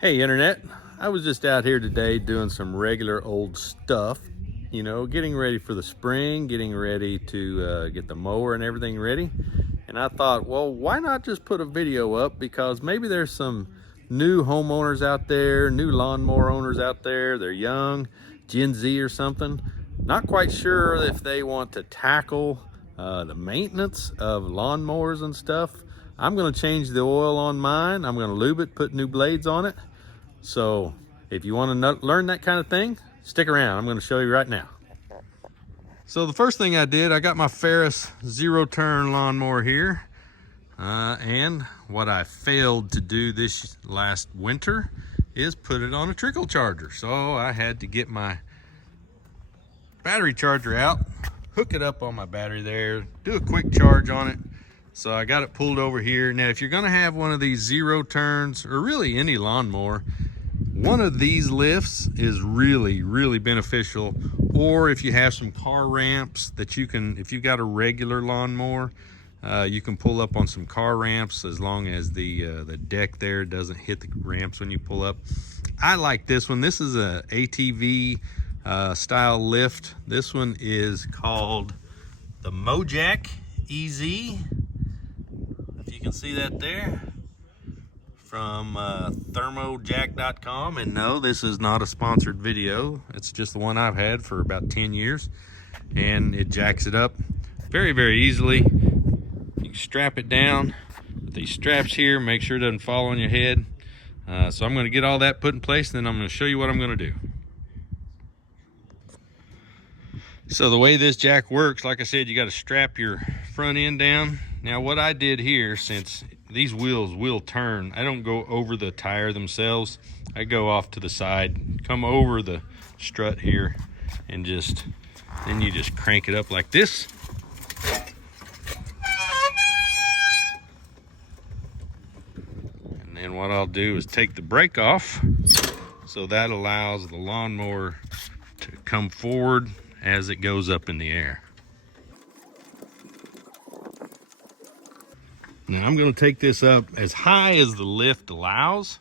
Hey internet, I was just out here today doing some regular old stuff, getting ready for the spring, getting ready to get the mower and everything ready. And I thought, well, why not just put a video up, because maybe there's some new homeowners out there, new lawnmower owners out there. They're young, Gen Z or something, not quite sure if they want to tackle the maintenance of lawnmowers and stuff. I'm going to change the oil on mine. I'm going to lube it, put new blades on it. So if you want to learn that kind of thing, stick around. I'm going to show you right now. So the first thing I did, I got my Ferris zero-turn lawnmower here. And what I failed to do this last winter is put it on a trickle charger. So I had to get my battery charger out, hook it up on my battery there, do a quick charge on it. So I got it pulled over here. Now, if you're going to have one of these zero turns, or really any lawnmower, one of these lifts is really beneficial. Or if you have some car ramps that you can, if you've got a regular lawnmower, you can pull up on some car ramps, as long as the deck there doesn't hit the ramps when you pull up. I like this one. This is a ATV style lift. This one is called the Mojack EZ. If you can see that there, from thermojack.com. And no, this is not a sponsored video. It's just the one I've had for about 10 years. And it jacks it up very easily. You can strap it down with these straps here, make sure it doesn't fall on your head. So I'm going to get all that put in place, and then I'm going to show you what I'm going to do. So the way this jack works, like I said, you got to strap your front end down. Now what I did here, since these wheels will turn, I don't go over the tire themselves. I go off to the side, come over the strut here, and then you just crank it up like this. And then what I'll do is take the brake off, so that allows the lawnmower to come forward as it goes up in the air. Now I'm going to take this up as high as the lift allows,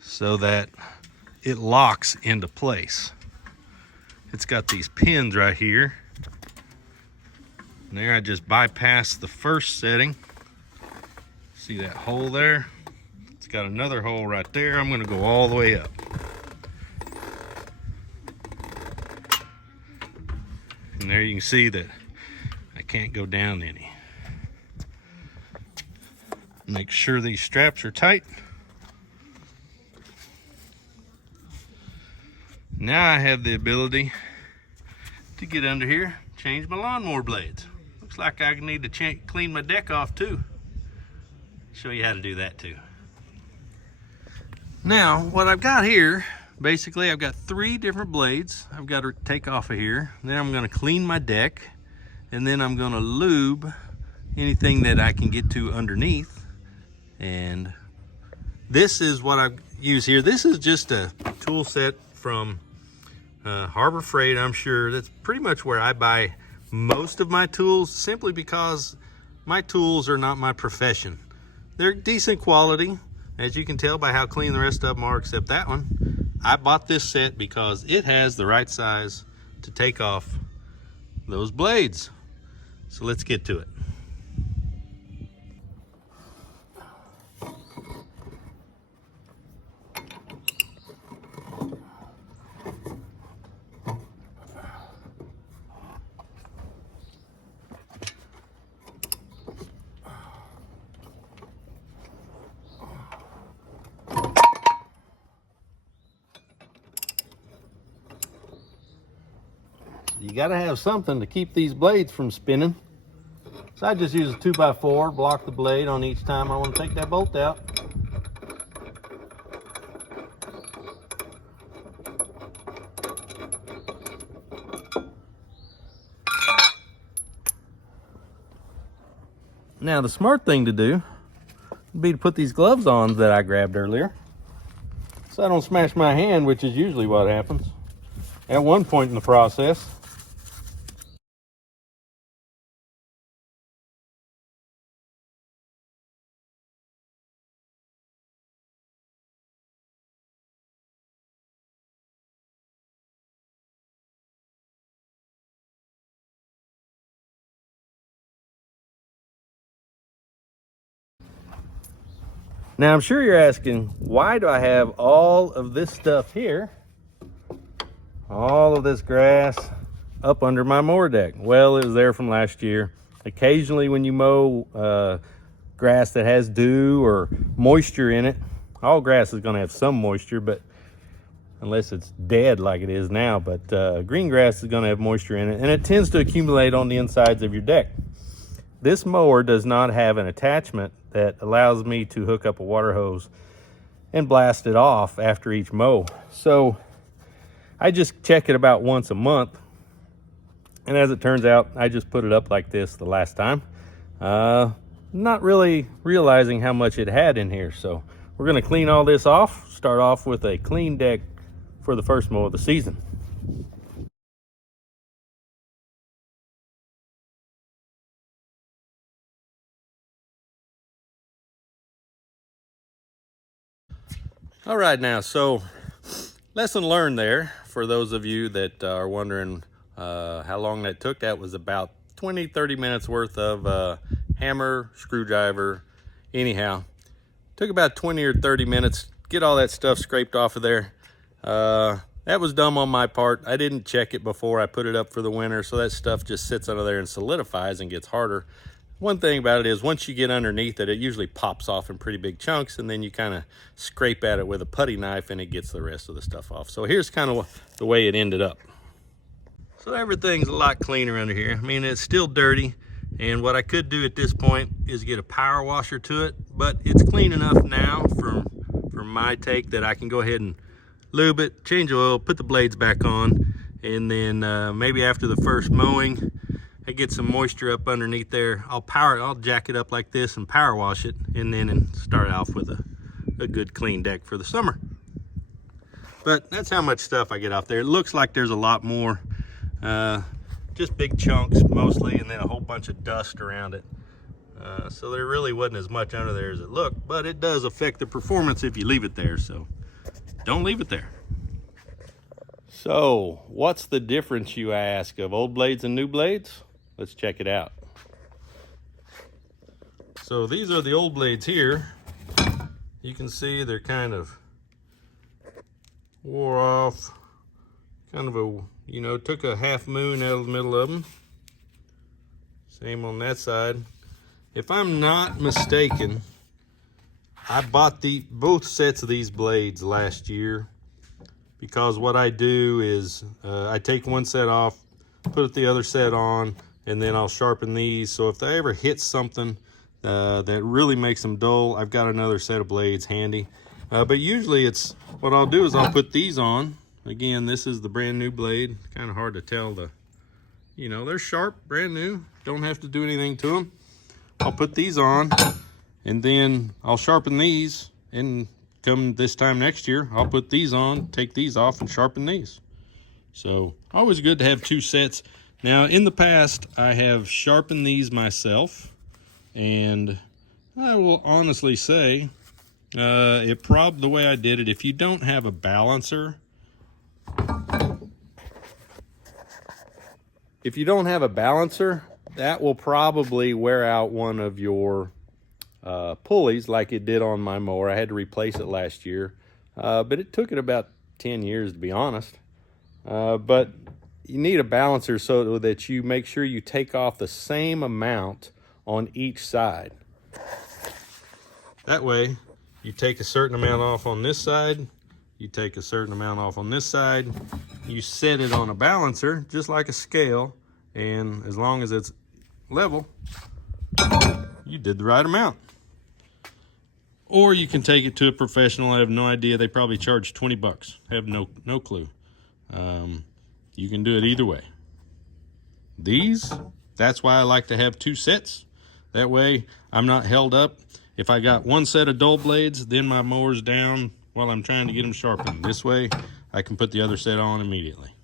so that it locks into place. It's got these pins right here. And there, I just bypassed the first setting. See that hole there? It's got another hole right there. I'm going to go all the way up. And there you can see that I can't go down any. Make sure these straps are tight. Now I have the ability to get under here, change my lawnmower blades. Looks like I need to clean my deck off too. Show you how to do that too. Now what I've got here, basically I've got 3 different blades I've got to take off of here. Then I'm going to clean my deck, and then I'm going to lube anything that I can get to underneath. And this is what I use here. This is just a tool set from Harbor Freight. I'm sure that's pretty much where I buy most of my tools, simply because my tools are not my profession. They're decent quality, as you can tell by how clean the rest of them are, except that one. I bought this set because it has the right size to take off those blades. So let's get to it. You got to have something to keep these blades from spinning. So I just use a 2x4, block the blade on each time I want to take that bolt out. Now the smart thing to do would be to put these gloves on that I grabbed earlier, so I don't smash my hand, which is usually what happens at one point in the process. Now I'm sure you're asking, why do I have all of this stuff here, all of this grass up under my mower deck? Well, it was there from last year. Occasionally when you mow grass that has dew or moisture in it, all grass is going to have some moisture, but unless it's dead like it is now, but green grass is going to have moisture in it, and it tends to accumulate on the insides of your deck. This mower does not have an attachment that allows me to hook up a water hose and blast it off after each mow. So I just check it about once a month, and as it turns out, I just put it up like this the last time, not really realizing how much it had in here. So we're going to clean all this off, start off with a clean deck for the first mow of the season. All right, now, so lesson learned there for those of you that are wondering how long that took. That was about 20-30 minutes worth of hammer, screwdriver. Anyhow, took about 20 or 30 minutes, get all that stuff scraped off of there. That was dumb on my part. I didn't check it before I put it up for the winter, so that stuff just sits under there and solidifies and gets harder. One thing about it is once you get underneath it, it usually pops off in pretty big chunks, and then you kind of scrape at it with a putty knife and it gets the rest of the stuff off. So here's kind of the way it ended up. So everything's a lot cleaner under here. I mean, it's still dirty, and what I could do at this point is get a power washer to it, but it's clean enough now from my take that I can go ahead and lube it, change oil, put the blades back on, and then maybe after the first mowing, I get some moisture up underneath there. I'll jack it up like this and power wash it, and then start off with a good clean deck for the summer. But that's how much stuff I get off there. It looks like there's a lot more, just big chunks mostly, and then a whole bunch of dust around it. So there really wasn't as much under there as it looked, but it does affect the performance if you leave it there, so don't leave it there. So what's the difference, you ask, of old blades and new blades? Let's check it out. So these are the old blades here. You can see they're kind of wore off, kind of took a half moon out of the middle of them. Same on that side. If I'm not mistaken, I bought both sets of these blades last year, because what I do is I take one set off, put the other set on, and then I'll sharpen these. So if they ever hit something that really makes them dull, I've got another set of blades handy. But usually what I'll do is I'll put these on. Again, this is the brand new blade. Kind of hard to tell they're sharp, brand new. Don't have to do anything to them. I'll put these on, and then I'll sharpen these, and come this time next year, I'll put these on, take these off, and sharpen these. So always good to have two sets. Now, in the past, I have sharpened these myself, and I will honestly say, the way I did it, if you don't have a balancer, that will probably wear out one of your pulleys like it did on my mower. I had to replace it last year, but it took it about 10 years, to be honest. But you need a balancer so that you make sure you take off the same amount on each side. That way, you take a certain amount off on this side, you take a certain amount off on this side, you set it on a balancer, just like a scale, and as long as it's level, you did the right amount. Or you can take it to a professional. I have no idea. They probably charge 20 bucks. I have no clue. You can do it either way. That's why I like to have two sets. That way I'm not held up. If I got one set of dull blades, then my mower's down while I'm trying to get them sharpened. This way I can put the other set on immediately.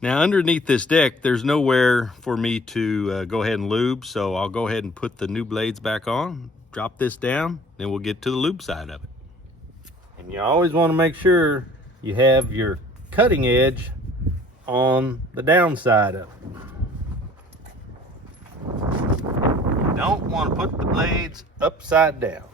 Now underneath this deck, there's nowhere for me to go ahead and lube, so I'll go ahead and put the new blades back on, drop this down, then we'll get to the lube side of it. And you always want to make sure you have your cutting edge on the downside of it. You don't want to put the blades upside down.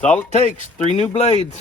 That's all it takes, 3 new blades.